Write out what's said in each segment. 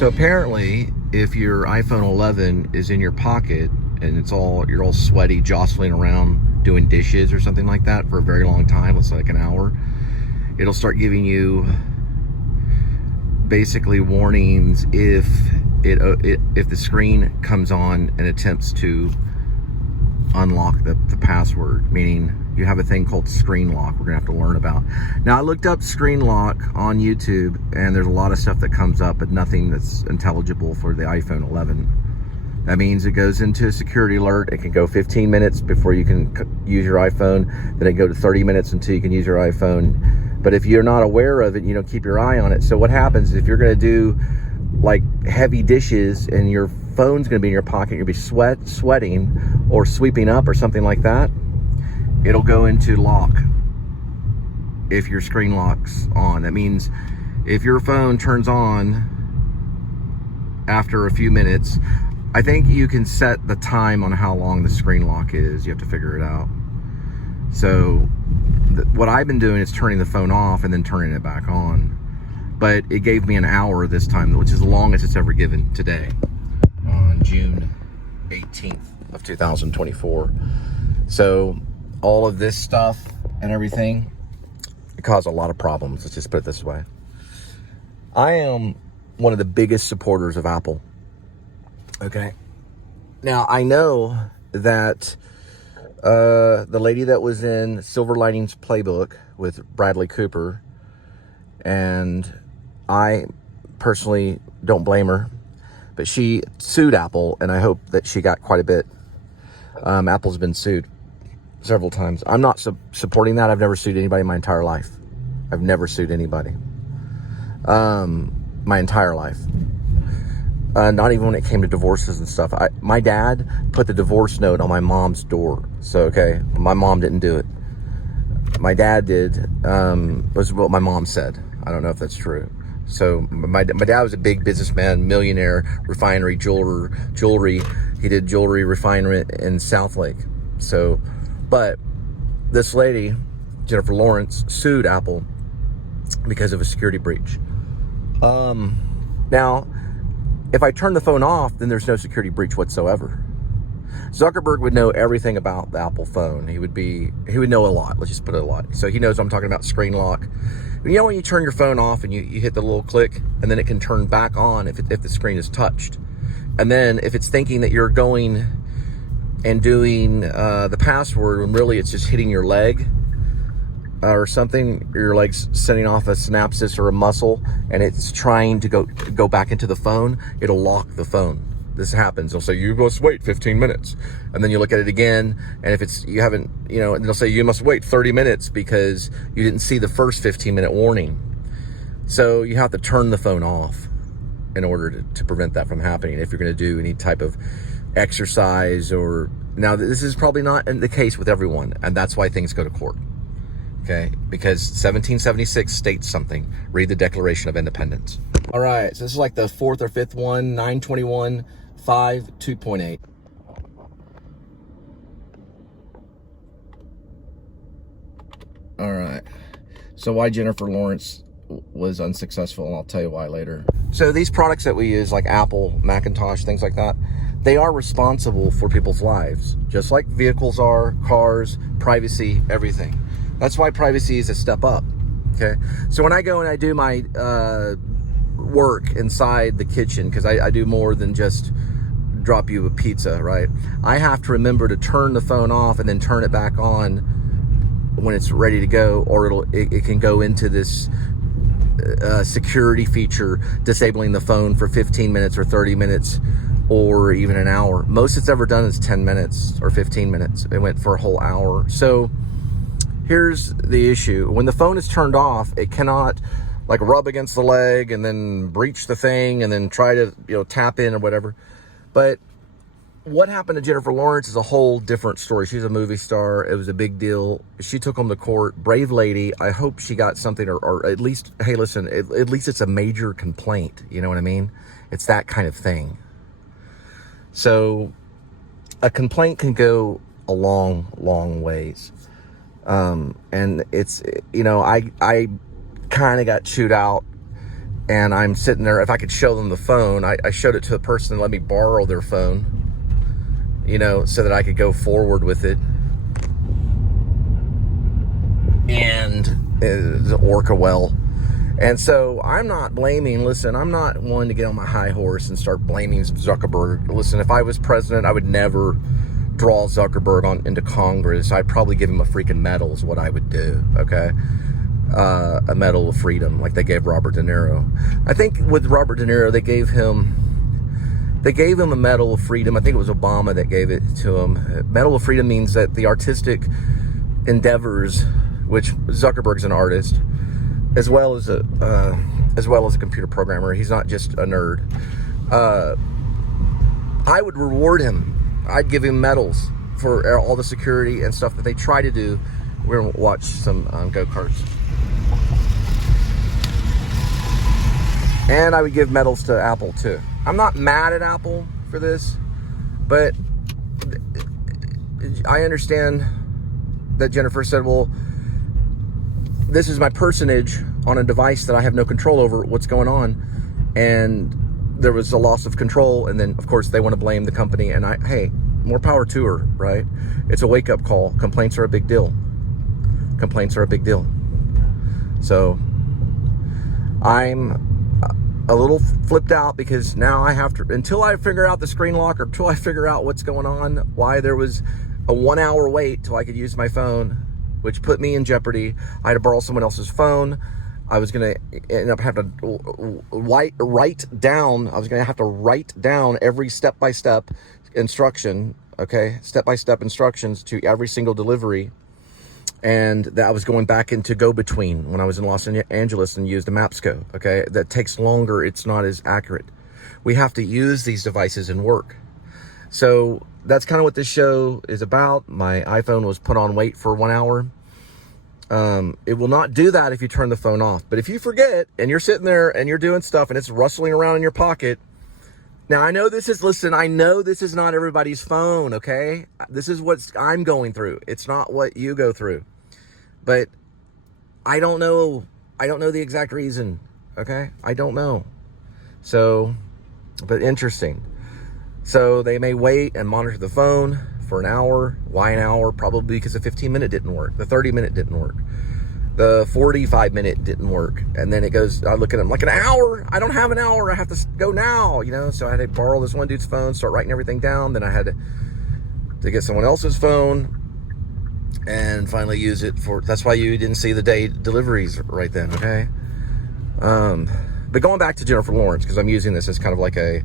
So apparently, if your iPhone 11 is in your pocket and you're all sweaty, jostling around doing dishes or something like that for a very long time, let's say like an hour, it'll start giving you basically warnings if the screen comes on and attempts to unlock the password, meaning you have a thing called screen lock we're gonna have to learn about. Now, I looked up screen lock on YouTube, and there's a lot of stuff that comes up, but nothing that's intelligible for the iPhone 11. That means it goes into a security alert. It can go 15 minutes before you can use your iPhone. Then it go to 30 minutes until you can use your iPhone. But if you're not aware of it, you don't keep your eye on it. So what happens is if you're gonna do like heavy dishes and your phone's gonna be in your pocket, you'll be sweating or sweeping up or something like that, it'll go into lock if your screen lock's on. That means if your phone turns on after a few minutes, I think you can set the time on how long the screen lock is. You have to figure it out. So what I've been doing is turning the phone off and then turning it back on. But it gave me an hour this time, which is the longest it's ever given today, on June 18th of 2024. So all of this stuff and everything, it caused a lot of problems. Let's just put it this way. I am one of the biggest supporters of Apple. Okay. Now, I know that the lady that was in Silver Linings Playbook with Bradley Cooper, and I personally don't blame her, but she sued Apple, and I hope that she got quite a bit. Apple's been sued several times. I'm not supporting that. I've never sued anybody in my entire life. I've never sued anybody. My entire life. Not even when it came to divorces and stuff. My dad put the divorce note on my mom's door. So, okay, my mom didn't do it. My dad did, was what my mom said. I don't know if that's true. So my dad was a big businessman, millionaire, refinery, jewelry. He did jewelry refinery in Southlake. So, but this lady, Jennifer Lawrence, sued Apple because of a security breach. Now, if I turn the phone off, then there's no security breach whatsoever. Zuckerberg would know everything about the Apple phone. He would know a lot. Let's just put it a lot. So he knows I'm talking about screen lock. You know when you turn your phone off and you hit the little click, and then it can turn back on if the screen is touched. And then if it's thinking that you're going and doing the password, when really it's just hitting your leg or something, your leg's sending off a synapses or a muscle, and it's trying to go back into the phone, it'll lock the phone. This happens. They'll say, you must wait 15 minutes. And then you look at it again, and if you haven't, and they'll say, you must wait 30 minutes because you didn't see the first 15-minute warning. So you have to turn the phone off in order to prevent that from happening if you're going to do any type of exercise. Or now, this is probably not the case with everyone, and that's why things go to court. Okay, because 1776 states something. Read the Declaration of Independence. All right, so this is like the fourth or fifth one, 921.5 2.8. All right, so why Jennifer Lawrence was unsuccessful, and I'll tell you why later. So these products that we use, like Apple, Macintosh, things like that, they are responsible for people's lives, just like vehicles are, cars, privacy, everything. That's why privacy is a step up, okay? So when I go and I do my work inside the kitchen, because I do more than just drop you a pizza, right? I have to remember to turn the phone off and then turn it back on when it's ready to go, or it can go into this security feature, disabling the phone for 15 minutes or 30 minutes or even an hour. Most it's ever done is 10 minutes or 15 minutes. It went for a whole hour. So here's the issue. When the phone is turned off, it cannot like rub against the leg and then breach the thing and then try to, tap in or whatever. But what happened to Jennifer Lawrence is a whole different story. She's a movie star. It was a big deal. She took him to court. Brave lady. I hope she got something, or at least, hey, listen, at least it's a major complaint. You know what I mean? It's that kind of thing. So a complaint can go a long, long ways. And it's, I kind of got chewed out and I'm sitting there. If I could show them the phone, I showed it to the person and let me borrow their phone, you know, so that I could go forward with it. And the Orca well. And so I'm not blaming, listen, I'm not one to get on my high horse and start blaming Zuckerberg. Listen, if I was president, I would never draw Zuckerberg into Congress. I'd probably give him a freaking medal is what I would do, okay? A Medal of Freedom, like they gave Robert De Niro. I think with Robert De Niro, they gave him a Medal of Freedom. I think it was Obama that gave it to him. Medal of Freedom means that the artistic endeavors, which Zuckerberg's an artist, as well as a computer programmer. He's not just a nerd. I would reward him. I'd give him medals for all the security and stuff that they try to do. We're gonna watch some go-karts. And I would give medals to Apple too. I'm not mad at Apple for this, but I understand that Jennifer said, well, this is my personage on a device that I have no control over what's going on. And there was a loss of control. And then, of course, they want to blame the company. And hey, more power to her, right? It's a wake-up call. Complaints are a big deal. Complaints are a big deal. So I'm a little flipped out because now I have to, until I figure out the screen lock or until I figure out what's going on, why there was a 1 hour wait till I could use my phone, which put me in jeopardy. I had to borrow someone else's phone. I was going to end up having to write down every step-by-step instruction, okay? Step-by-step instructions to every single delivery. And that I was going back into go-between when I was in Los Angeles and used the Mapsco, okay? That takes longer. It's not as accurate. We have to use these devices in work. So that's kind of what this show is about. My iPhone was put on wait for 1 hour. It will not do that if you turn the phone off. But if you forget and you're sitting there and you're doing stuff and it's rustling around in your pocket. Now, I know this is not everybody's phone, okay? This is what I'm going through. It's not what you go through. But I don't know the exact reason, okay? I don't know. So, but interesting. So they may wait and monitor the phone for an hour. Why an hour? Probably because the 15-minute didn't work. The 30-minute didn't work. The 45-minute didn't work. And then it goes, I look at them like an hour. I don't have an hour. I have to go now, you know? So I had to borrow this one dude's phone, start writing everything down. Then I had to get someone else's phone and finally use it for, that's why you didn't see the day deliveries right then, okay? But going back to Jennifer Lawrence, because I'm using this as kind of like a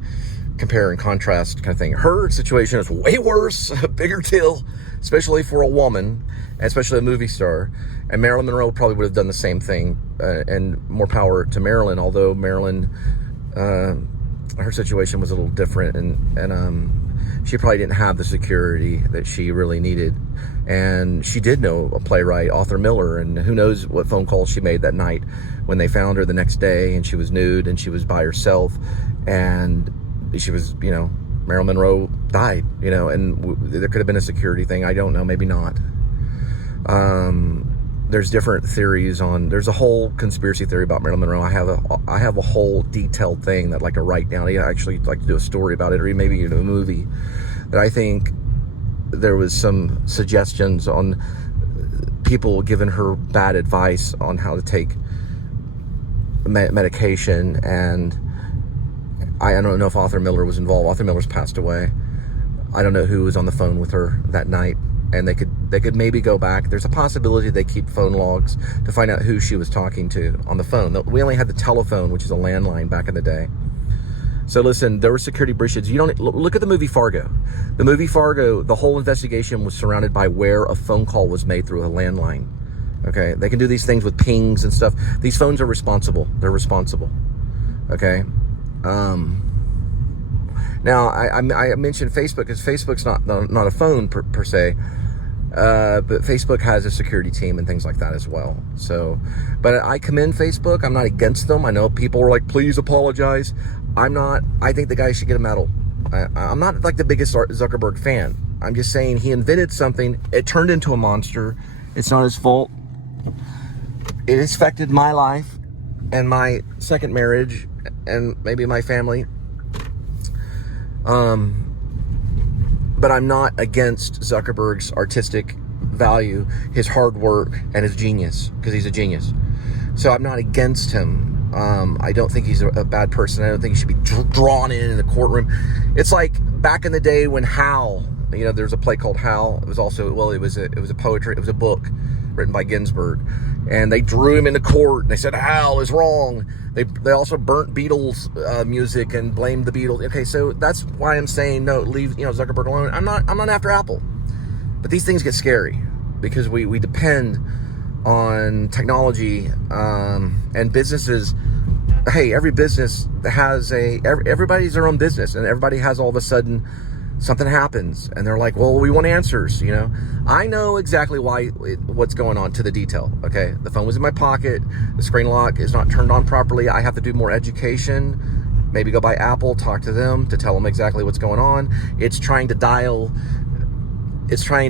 compare and contrast kind of thing. Her situation is way worse, a bigger deal, especially for a woman, especially a movie star. And Marilyn Monroe probably would have done the same thing, and more power to Marilyn, although Marilyn, her situation was a little different, and she probably didn't have the security that she really needed. And she did know a playwright, Arthur Miller, and who knows what phone calls she made that night when they found her the next day, and she was nude, and she was by herself, and she was, you know, Marilyn Monroe died, you know, and there could have been a security thing. I don't know, maybe not. There's different theories there's a whole conspiracy theory about Marilyn Monroe. I have a whole detailed thing that I'd like to write down. I actually like to do a story about it, or maybe even a movie. But I think there was some suggestions on people giving her bad advice on how to take medication, and I don't know if Arthur Miller was involved. Arthur Miller's passed away. I don't know who was on the phone with her that night, and they could maybe go back. There's a possibility they keep phone logs to find out who she was talking to on the phone. We only had the telephone, which is a landline back in the day. So listen, there were security breaches. You don't look at the movie Fargo. The movie Fargo, the whole investigation was surrounded by where a phone call was made through a landline. Okay, they can do these things with pings and stuff. These phones are responsible. They're responsible. Okay. Now I mentioned Facebook because Facebook's not a phone per se, but Facebook has a security team and things like that as well. So, but I commend Facebook. I'm not against them. I know people are like, please apologize. I'm not. I think the guy should get a medal. I'm not like the biggest Zuckerberg fan. I'm just saying he invented something. It turned into a monster. It's not his fault. It has affected my life. and my second marriage and maybe my family. But I'm not against Zuckerberg's artistic value, his hard work, and his genius, because he's a genius. So I'm not against him. I don't think he's a bad person. I don't think he should be drawn in the courtroom. It's like back in the day when Hal, there's a play called Hal. It was also, it was a book written by Ginsberg, and they drew him into court. And they said Hal is wrong. They also burnt Beatles music and blamed the Beatles. Okay, so that's why I'm saying no, leave Zuckerberg alone. I'm not after Apple, but these things get scary because we depend on technology and businesses. Hey, every business has everybody's their own business, and everybody has all of a sudden something happens and they're like, well, we want answers. I know exactly what's going on to the detail. Okay, the phone was in my pocket, the screen lock is not turned on properly. I have to do more education, maybe go by Apple, talk to them to tell them exactly what's going on. It's trying to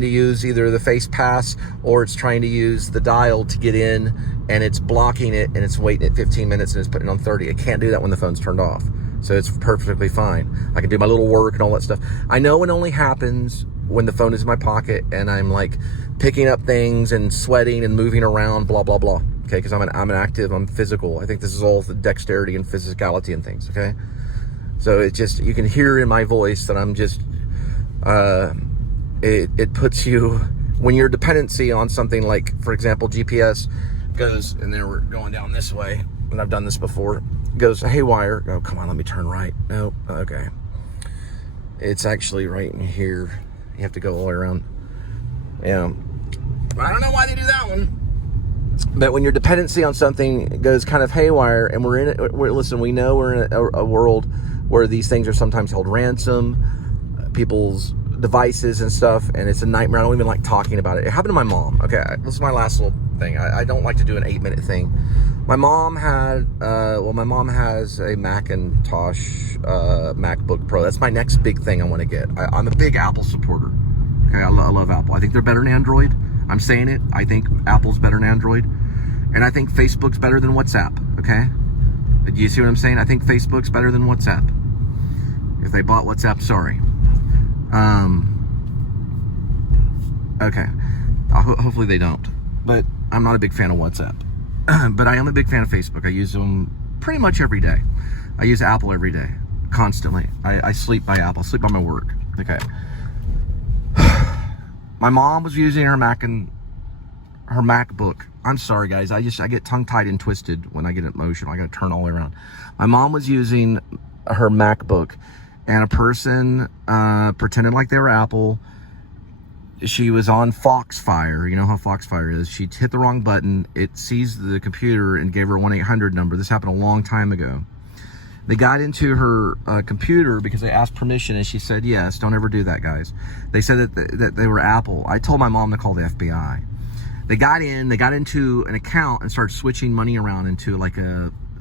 use either the face pass or it's trying to use the dial to get in, and it's blocking it and it's waiting at 15 minutes and it's putting it on 30. It can't do that when the phone's turned off. So it's perfectly fine. I can do my little work and all that stuff. I know it only happens when the phone is in my pocket and I'm like picking up things and sweating and moving around, blah, blah, blah. Okay, because I'm physical. I think this is all the dexterity and physicality and things, okay? So it just, you can hear in my voice that I'm just, it puts you, when your dependency on something like, for example, GPS goes, and then we're going down this way, and I've done this before, goes haywire. Oh, come on, let me turn right. Nope, okay. It's actually right in here. You have to go all the way around. Yeah. I don't know why they do that one. But when your dependency on something goes kind of haywire, and we know we're in a world where these things are sometimes held ransom, people's devices and stuff, and it's a nightmare. I don't even like talking about it. It happened to my mom. Okay, this is my last little thing. I don't like to do an 8-minute thing. My mom has a Macintosh MacBook Pro. That's my next big thing I want to get. I'm a big Apple supporter. Okay, I love Apple. I think they're better than Android. I'm saying it. I think Apple's better than Android. And I think Facebook's better than WhatsApp, okay? Do you see what I'm saying? I think Facebook's better than WhatsApp. If they bought WhatsApp, sorry. Okay. Hopefully they don't. But I'm not a big fan of WhatsApp. But I am a big fan of Facebook. I use them pretty much every day. I use Apple every day, constantly. I sleep by Apple, sleep by my work. Okay. My mom was using her MacBook. I'm sorry, guys. I get tongue-tied and twisted when I get emotional. I got to turn all the way around. My mom was using her MacBook, and a person pretended like they were Apple. She was on Foxfire. You know how Foxfire is. She hit the wrong button. It seized the computer and gave her a 1-800 number. This happened a long time ago. They got into her computer because they asked permission, and she said yes. Don't ever do that, guys. They said that they were Apple. I told my mom to call the FBI. They got into an account and started switching money around into like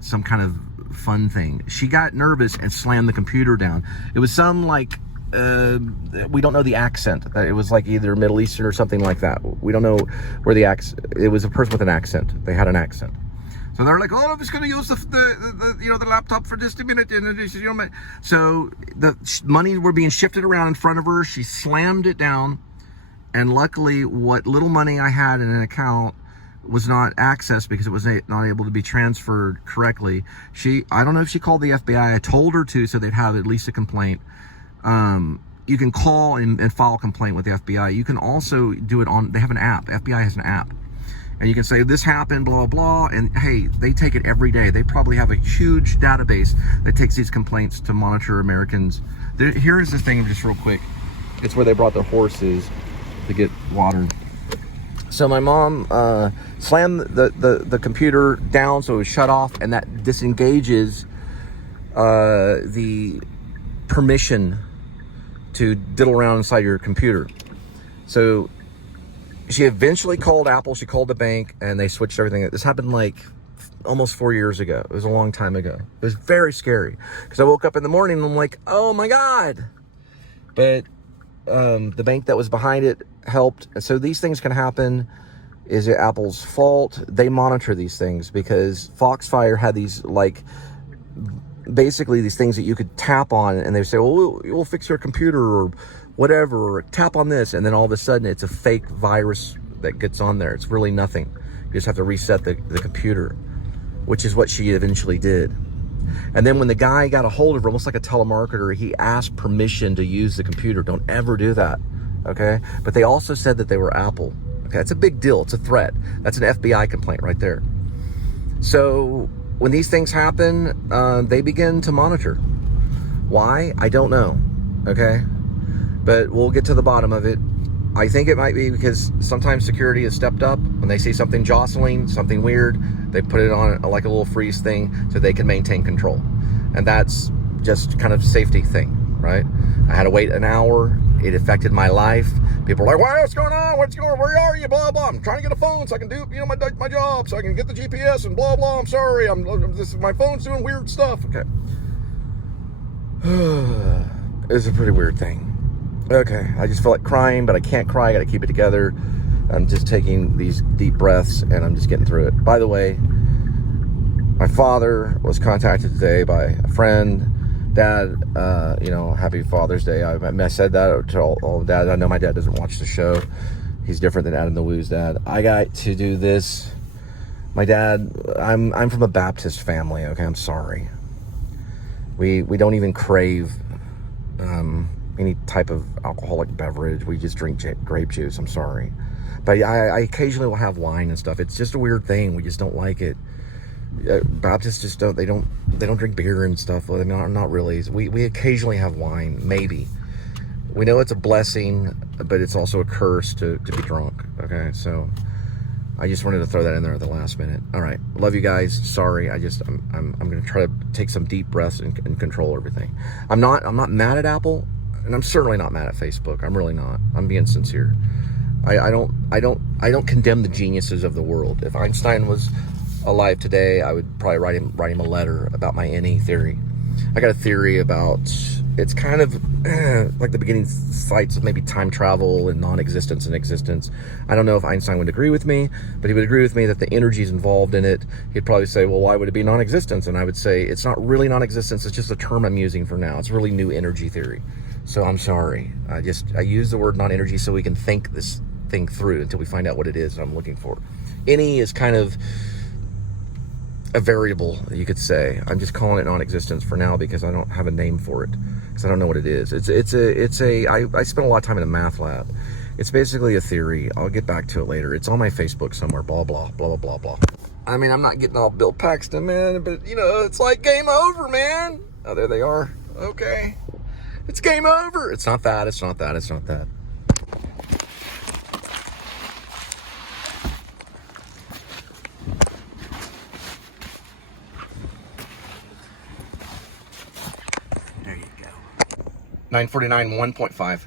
some kind of fun thing. She got nervous and slammed the computer down. It was some like, we don't know the accent. It was like either Middle Eastern or something like that. We don't know where the accent, it was a person with an accent. They had an accent. So they're like, oh, I'm just going to use the laptop for just a minute. And so the money were being shifted around in front of her. She slammed it down. And luckily, what little money I had in an account was not accessed because it was not able to be transferred correctly. I don't know if she called the FBI. I told her to, so they'd have at least a complaint. You can call and file a complaint with the FBI. You can also do it they have an app. FBI has an app. And you can say, this happened, blah, blah, blah. And hey, they take it every day. They probably have a huge database that takes these complaints to monitor Americans. Here is the thing, just real quick. It's where they brought their horses to get water. So my mom slammed the computer down so it was shut off, and that disengages the permission to diddle around inside your computer. So she eventually called Apple. She called the bank, and they switched everything. This happened like almost 4 years ago. It was a long time ago. It was very scary because I woke up in the morning and I'm like, oh my God. But the bank that was behind it helped. And so these things can happen. Is it Apple's fault? They monitor these things because Foxfire had these, like, basically these things that you could tap on, and they say, well, we'll fix your computer or whatever, or tap on this, and then all of a sudden it's a fake virus that gets on there. It's really nothing. You just have to reset the computer, which is what she eventually did. And then when the guy got a hold of her, almost like a telemarketer, he asked permission to use the computer. Don't ever do that, okay? But they also said that they were Apple. Okay, it's a big deal. It's a threat. That's an FBI complaint right there. So when these things happen, they begin to monitor. Why? I don't know, okay? But we'll get to the bottom of it. I think it might be because sometimes security has stepped up. When they see something jostling, something weird, they put it on like a little freeze thing so they can maintain control. And that's just kind of safety thing, right? I had to wait an hour. It affected my life. People are like, "What's going on? What's going on? Where are you? Blah, blah. I'm trying to get a phone so I can do, my job, so I can get the GPS and blah, blah. I'm sorry. My phone's doing weird stuff." Okay. It's a pretty weird thing. Okay, I just feel like crying, but I can't cry. I got to keep it together. I'm just taking these deep breaths, and I'm just getting through it. By the way, my father was contacted today by a friend. Dad, happy Father's Day. I said that to all the dads. I know my dad doesn't watch the show. He's different than A.D.W.C's dad. I got to do this. My dad, I'm from a Baptist family. Okay, I'm sorry. We don't even crave any type of alcoholic beverage. We just drink grape juice. I'm sorry, but I occasionally will have wine and stuff. It's just a weird thing. We just don't like it. Baptists just don't drink beer and stuff. Well, not really. We occasionally have wine, maybe. We know it's a blessing, but it's also a curse to be drunk. Okay, so I just wanted to throw that in there at the last minute. All right, love you guys. Sorry, I'm going to try to take some deep breaths and control everything. I'm not mad at Apple, and I'm certainly not mad at Facebook. I'm really not. I'm being sincere. I don't condemn the geniuses of the world. If Einstein was alive today, I would probably write him a letter about my NE theory. I got a theory about, it's kind of like the beginning sites of maybe time travel and non-existence and existence. I don't know if Einstein would agree with me, but he would agree with me that the energies involved in it. He'd probably say, well, why would it be non-existence? And I would say, it's not really non-existence. It's just a term I'm using for now. It's really new energy theory. So I'm sorry. I use the word non-energy so we can think this thing through until we find out what it is I'm looking for. NE is kind of a variable, you could say. I'm just calling it non-existence for now because I don't have a name for it, because I don't know what it is. I spent a lot of time in a math lab. It's basically a theory. I'll get back to it later. It's on my Facebook somewhere. Blah blah blah blah blah blah. I mean, I'm not getting all Bill Paxton, man, but it's like game over, man. Oh, there they are. Okay, it's game over. It's not that. It's not that. It's not that. There you go. 949 1.5.